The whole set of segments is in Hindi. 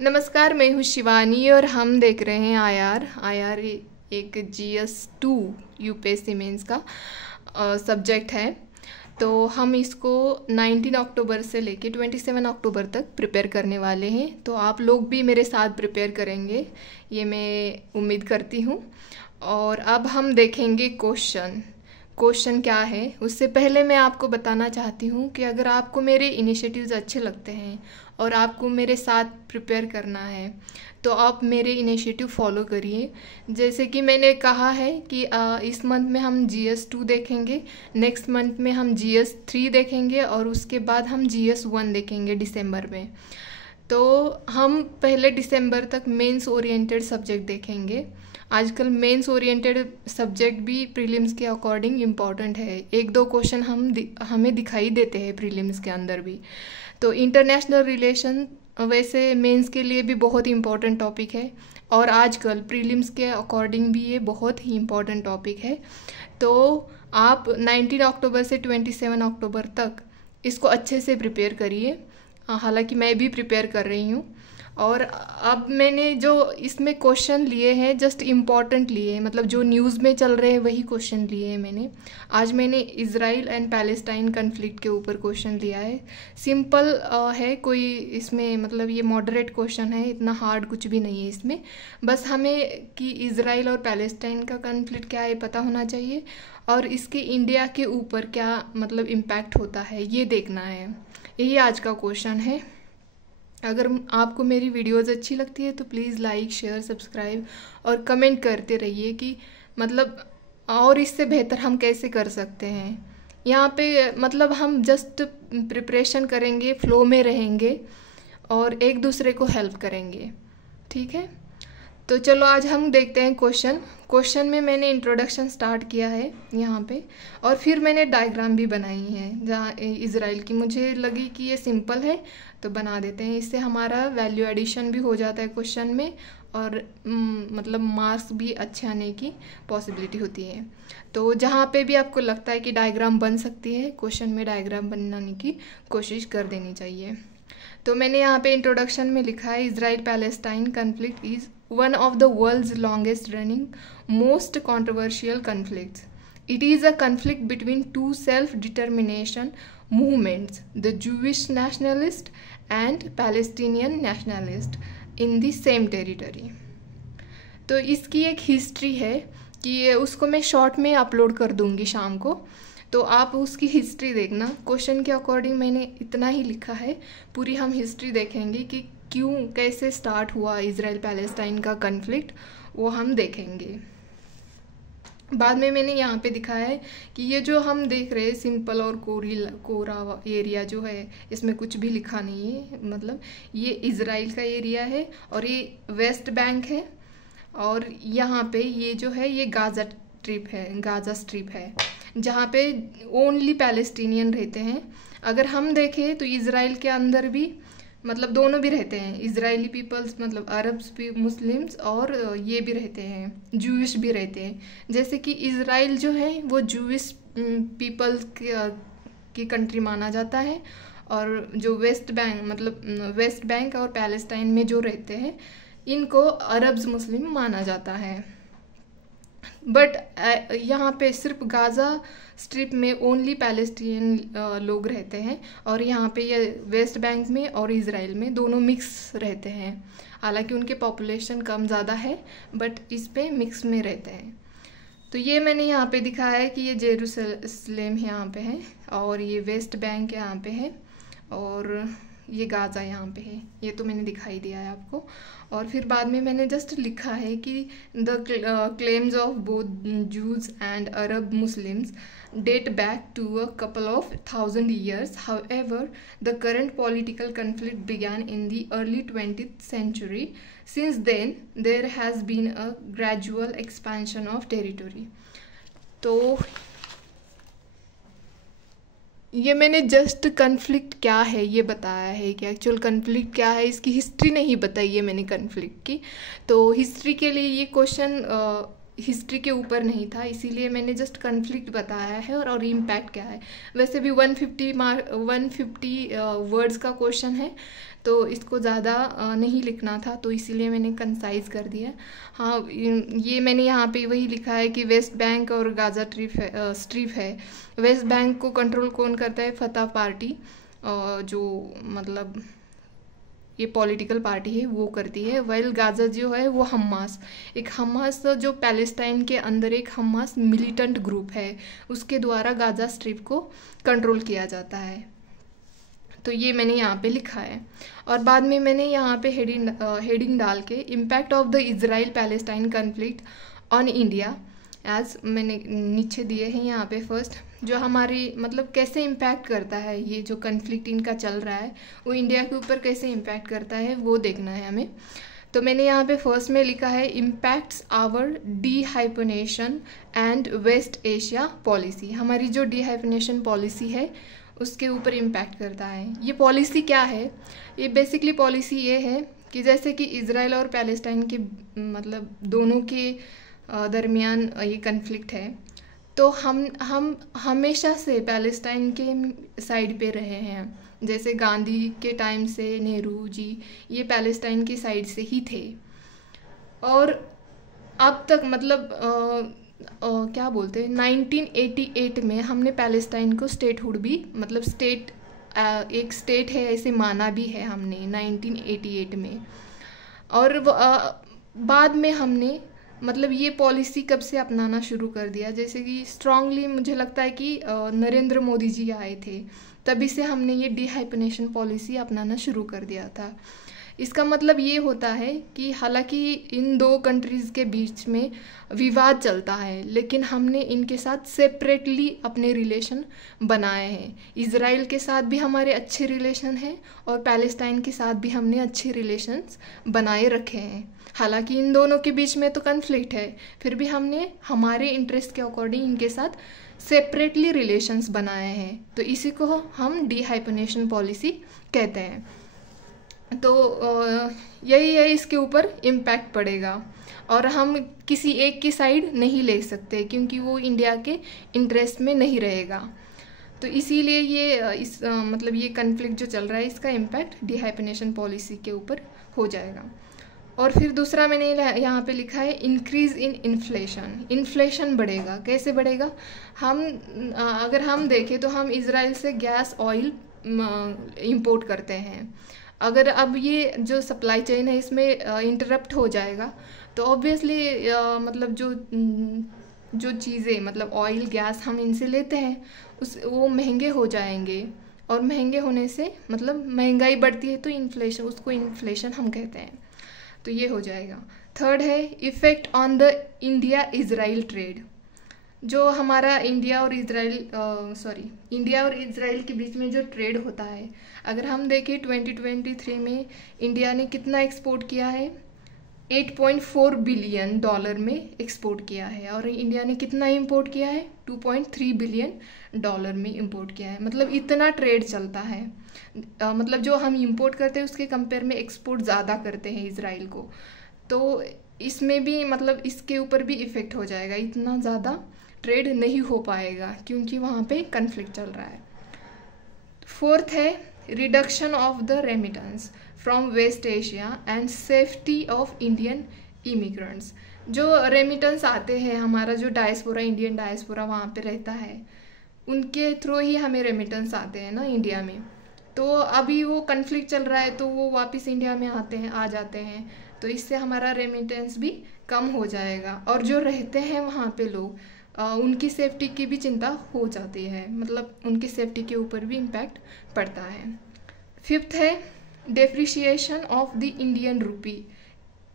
नमस्कार, मैं हूँ शिवानी और हम देख रहे हैं आईआर एक GS2 यूपीएससी मेंस का सब्जेक्ट है। तो हम इसको 19 अक्टूबर से लेके 27 अक्टूबर तक प्रिपेयर करने वाले हैं। तो आप लोग भी मेरे साथ प्रिपेयर करेंगे, ये मैं उम्मीद करती हूँ। और अब हम देखेंगे क्वेश्चन क्या है। उससे पहले मैं आपको बताना चाहती हूँ कि अगर आपको मेरे इनिशिएटिव्स अच्छे लगते हैं और आपको मेरे साथ प्रिपेयर करना है तो आप मेरे इनिशिएटिव फॉलो करिए। जैसे कि मैंने कहा है कि इस मंथ में हम GS2 देखेंगे, नेक्स्ट मंथ में हम GS3 देखेंगे और उसके बाद हम GS1 देखेंगे दिसंबर में। तो हम पहले दिसंबर तक मेंस ओरिएंटेड सब्जेक्ट देखेंगे। आजकल मेंस ओरिएंटेड सब्जेक्ट भी प्रीलिम्स के अकॉर्डिंग इम्पॉर्टेंट है। एक दो क्वेश्चन हमें दिखाई देते हैं प्रीलिम्स के अंदर भी। तो इंटरनेशनल रिलेशन वैसे मेंस के लिए भी बहुत इम्पॉर्टेंट टॉपिक है और आजकल प्रीलिम्स के अकॉर्डिंग भी ये बहुत ही इम्पॉर्टेंट टॉपिक है। तो आप 19 अक्टूबर से 27 अक्टूबर तक इसको अच्छे से प्रिपेयर करिए। हालांकि मैं भी प्रिपेयर कर रही हूँ। और अब मैंने जो इसमें क्वेश्चन लिए हैं जस्ट इम्पॉर्टेंट लिए हैं, मतलब जो न्यूज़ में चल रहे हैं वही क्वेश्चन लिए हैं मैंने। आज मैंने इज़राइल एंड पैलेस्टाइन कन्फ्लिक्ट के ऊपर क्वेश्चन लिया है। सिंपल है, कोई इसमें मतलब ये मॉडरेट क्वेश्चन है, इतना हार्ड कुछ भी नहीं है इसमें। बस हमें कि इज़राइल और पैलेस्टाइन का कन्फ्लिक्ट क्या है पता होना चाहिए और इसके इंडिया के ऊपर क्या मतलब इम्पैक्ट होता है ये देखना है। यही आज का क्वेश्चन है। अगर आपको मेरी वीडियोस अच्छी लगती है तो प्लीज़ लाइक, शेयर, सब्सक्राइब और कमेंट करते रहिए कि मतलब और इससे बेहतर हम कैसे कर सकते हैं। यहाँ पे मतलब हम जस्ट प्रिपरेशन करेंगे, फ्लो में रहेंगे और एक दूसरे को हेल्प करेंगे, ठीक है। तो चलो आज हम देखते हैं क्वेश्चन में मैंने इंट्रोडक्शन स्टार्ट किया है यहाँ पे और फिर मैंने डायग्राम भी बनाई है जहाँ इज़राइल की मुझे लगी कि ये सिंपल है तो बना देते हैं। इससे हमारा वैल्यू एडिशन भी हो जाता है क्वेश्चन में और मतलब मार्क्स भी अच्छे आने की पॉसिबिलिटी होती है। तो जहाँ पे भी आपको लगता है कि डायग्राम बन सकती है, क्वेश्चन में डायग्राम बनाने की कोशिश कर देनी चाहिए। तो मैंने यहाँ पे इंट्रोडक्शन में लिखा है Israel Palestine conflict is one of the world's longest running, most controversial conflicts. It is a conflict between two self-determination movements, the Jewish nationalist and Palestinian nationalist, in the same territory. तो इसकी एक हिस्ट्री है कि उसको मैं शॉर्ट में अपलोड कर दूंगी शाम को, तो आप उसकी हिस्ट्री देखना। क्वेश्चन के अकॉर्डिंग मैंने इतना ही लिखा है, पूरी हम हिस्ट्री देखेंगे कि क्यों कैसे स्टार्ट हुआ इज़राइल पैलेस्टाइन का कन्फ्लिक्ट, वो हम देखेंगे। बाद में मैंने यहाँ पे दिखाया है कि ये जो हम देख रहे हैं सिंपल और कोरा एरिया जो है इसमें कुछ भी लिखा नहीं है, मतलब ये इज़राइल का एरिया है और ये वेस्ट बैंक है और यहाँ पे ये जो है ये गाज़ा स्ट्रिप है जहाँ पे ओनली पैलेस्टीनियन रहते हैं। अगर हम देखें तो इज़राइल के अंदर भी मतलब दोनों भी रहते हैं, इजरायली पीपल्स मतलब अरब्स भी, मुस्लिम्स और ये भी रहते हैं, जूइश भी रहते हैं। जैसे कि इज़राइल जो है वो जूइश पीपल्स की कंट्री माना जाता है और जो वेस्ट बैंक और पैलेस्टाइन में जो रहते हैं इनको अरब्स मुस्लिम माना जाता है। बट यहाँ पे सिर्फ गाज़ा स्ट्रिप में ओनली पैलेस्टीनियन लोग रहते हैं और यहाँ पे ये वेस्ट बैंक में और इज़राइल में दोनों मिक्स रहते हैं। हालांकि उनके पॉपुलेशन कम ज़्यादा है बट इस पे मिक्स में रहते हैं। तो ये मैंने यहाँ पे दिखाया है कि ये जेरूसलेम यहाँ पे है और ये वेस्ट बैंक यहाँ पे है और ये गाज़ा यहाँ पे है, ये तो मैंने दिखाई दिया है आपको। और फिर बाद में मैंने जस्ट लिखा है कि the claims of both Jews and Arab Muslims date back to a couple of 1000 years. However, the current political conflict began in the early 20th century. Since then, there has been a gradual expansion of territory. तो ये मैंने जस्ट कन्फ्लिक्ट क्या है ये बताया है कि एक्चुअल कन्फ्लिक्ट क्या है, इसकी हिस्ट्री नहीं बताई है मैंने कन्फ्लिक्ट की। तो हिस्ट्री के लिए ये क्वेश्चन हिस्ट्री के ऊपर नहीं था, इसीलिए मैंने जस्ट कन्फ्लिक्ट बताया है और इम्पैक्ट क्या है। वैसे भी 150 वर्ड्स का क्वेश्चन है, तो इसको ज़्यादा नहीं लिखना था, तो इसीलिए मैंने कंसाइज कर दिया। हाँ, ये मैंने यहाँ पे वही लिखा है कि वेस्ट बैंक और गाज़ा स्ट्रिप है। वेस्ट बैंक को कंट्रोल कौन करता है? फतह पार्टी, जो मतलब ये पॉलिटिकल पार्टी है वो करती है। वेल गाज़ा जो है वो हमास, एक हमास जो पैलेस्टाइन के अंदर एक हमास मिलिटेंट ग्रुप है, उसके द्वारा गाज़ा स्ट्रिप को कंट्रोल किया जाता है। तो ये मैंने यहाँ पे लिखा है। और बाद में मैंने यहाँ पे हेडिंग डाल के impact of the Israel Palestine conflict on India, as मैंने नीचे दिए हैं यहाँ पे। फर्स्ट जो हमारी मतलब कैसे इम्पैक्ट करता है ये जो कन्फ्लिक्ट इनका चल रहा है, वो इंडिया के ऊपर कैसे इम्पैक्ट करता है वो देखना है हमें। तो मैंने यहाँ पे फर्स्ट में लिखा है impacts our dehyphenation and West Asia policy. हमारी जो डीहाइफनेशन पॉलिसी है उसके ऊपर इम्पैक्ट करता है। ये पॉलिसी क्या है? ये बेसिकली पॉलिसी ये है कि जैसे कि इजराइल और पैलेस्टाइन के मतलब दोनों के दरमियान ये कन्फ्लिक्ट है, तो हम हमेशा से पैलेस्टाइन के साइड पे रहे हैं। जैसे गांधी के टाइम से नेहरू जी ये पैलेस्टाइन की साइड से ही थे, और अब तक मतलब क्या बोलते हैं 1988 में हमने पैलेस्टाइन को स्टेटहुड भी मतलब एक स्टेट है ऐसे माना भी है हमने 1988 में। और बाद में हमने मतलब ये पॉलिसी कब से अपनाना शुरू कर दिया? जैसे कि स्ट्रांगली मुझे लगता है कि नरेंद्र मोदी जी आए थे, तभी से हमने ये डीहाइफनेशन पॉलिसी अपनाना शुरू कर दिया था। इसका मतलब ये होता है कि हालांकि इन दो कंट्रीज़ के बीच में विवाद चलता है, लेकिन हमने इनके साथ सेपरेटली अपने रिलेशन बनाए हैं। इजराइल के साथ भी हमारे अच्छे रिलेशन हैं और पैलेस्टाइन के साथ भी हमने अच्छे रिलेशंस बनाए रखे हैं। हालांकि इन दोनों के बीच में तो कन्फ्लिक्ट है, फिर भी हमने हमारे इंटरेस्ट के अकॉर्डिंग इनके साथ सेपरेटली रिलेशंस बनाए हैं, तो इसी को हम डीहाइफनेशन पॉलिसी कहते हैं। तो यही है, इसके ऊपर इम्पैक्ट पड़ेगा और हम किसी एक की साइड नहीं ले सकते क्योंकि वो इंडिया के इंटरेस्ट में नहीं रहेगा। तो इसीलिए ये मतलब ये कन्फ्लिक्ट जो चल रहा है इसका इम्पैक्ट डीहाइफनेशन पॉलिसी के ऊपर हो जाएगा। और फिर दूसरा मैंने यहाँ पे लिखा है इंक्रीज़ इन इन्फ्लेशन। इन्फ्लेशन बढ़ेगा, कैसे बढ़ेगा? अगर हम देखें तो हम इजराइल से गैस ऑयल इंपोर्ट करते हैं। अगर अब ये जो सप्लाई चेन है इसमें इंटरप्ट हो जाएगा तो ऑब्वियसली मतलब जो चीज़ें मतलब ऑयल गैस हम इनसे लेते हैं वो महंगे हो जाएंगे, और महंगे होने से मतलब महंगाई बढ़ती है तो इन्फ्लेशन, उसको इन्फ्लेशन हम कहते हैं। तो ये हो जाएगा। थर्ड है effect on the India Israel trade. जो हमारा इंडिया और इजराइल के बीच में जो ट्रेड होता है, अगर हम देखें 2023 में इंडिया ने कितना एक्सपोर्ट किया है? $8.4 बिलियन में एक्सपोर्ट किया है, और इंडिया ने कितना इंपोर्ट किया है? $2.3 बिलियन में इंपोर्ट किया है। मतलब इतना ट्रेड चलता है। मतलब जो हम इंपोर्ट करते हैं उसके कंपेयर में एक्सपोर्ट ज़्यादा करते हैं इजराइल को, तो इसमें भी मतलब इसके ऊपर भी इफ़ेक्ट हो जाएगा। इतना ज़्यादा ट्रेड नहीं हो पाएगा क्योंकि वहाँ पे कन्फ्लिक्ट चल रहा है। फोर्थ है reduction of the remittance from West Asia and safety of Indian immigrants. जो रेमिटेंस आते हैं, हमारा जो डायस्पोरा इंडियन डायस्पोरा वहाँ पे रहता है, उनके थ्रू ही हमें रेमिटेंस आते हैं ना इंडिया में। तो अभी वो कन्फ्लिक्ट चल रहा है तो वो वापस इंडिया में आ जाते हैं, तो इससे हमारा रेमिटेंस भी कम हो जाएगा। और जो रहते हैं वहाँ पे लोग, उनकी सेफ्टी की भी चिंता हो जाती है, मतलब उनकी सेफ्टी के ऊपर भी इम्पैक्ट पड़ता है। फिफ्थ है depreciation of the Indian rupee.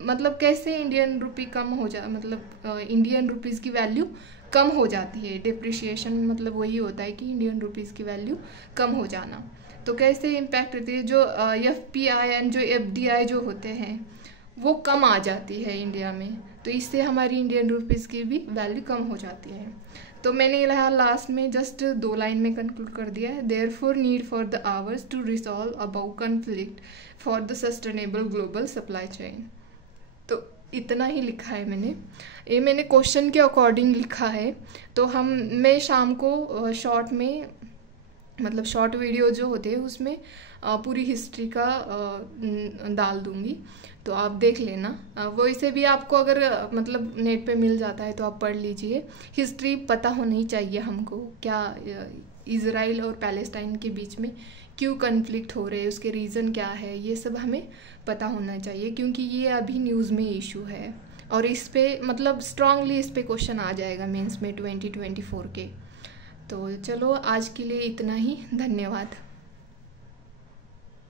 मतलब कैसे इंडियन रुपी कम हो मतलब इंडियन रुपीज़ की वैल्यू कम हो जाती है। डेप्रिशिएशन मतलब वही होता है कि इंडियन रुपीज़ की वैल्यू कम हो जाना। तो कैसे इम्पैक्ट होती है? जो FPI एंड जो FDI जो होते हैं वो कम आ जाती है इंडिया में, तो इससे हमारी इंडियन रुपीज़ की भी वैल्यू कम हो जाती है। तो मैंने यहाँ लास्ट में जस्ट 2 लाइन में कंक्लूड कर दिया है। Therefore need for the hours to resolve about conflict for the sustainable global supply chain. तो इतना ही लिखा है मैंने, ये मैंने क्वेश्चन के अकॉर्डिंग लिखा है। तो मैं शाम को शॉर्ट में, मतलब शॉर्ट वीडियो जो होते हैं उसमें पूरी हिस्ट्री का डाल दूंगी, तो आप देख लेना। वैसे भी आपको अगर मतलब नेट पे मिल जाता है तो आप पढ़ लीजिए। हिस्ट्री पता होनी चाहिए हमको, क्या इज़राइल और पैलेस्टाइन के बीच में क्यों कन्फ्लिक्ट हो रहे हैं, उसके रीज़न क्या है, ये सब हमें पता होना चाहिए, क्योंकि ये अभी न्यूज़ में इशू है और इस पे मतलब स्ट्रांगली इस पे क्वेश्चन आ जाएगा मेंस में 2024 के। तो चलो आज के लिए इतना ही, धन्यवाद।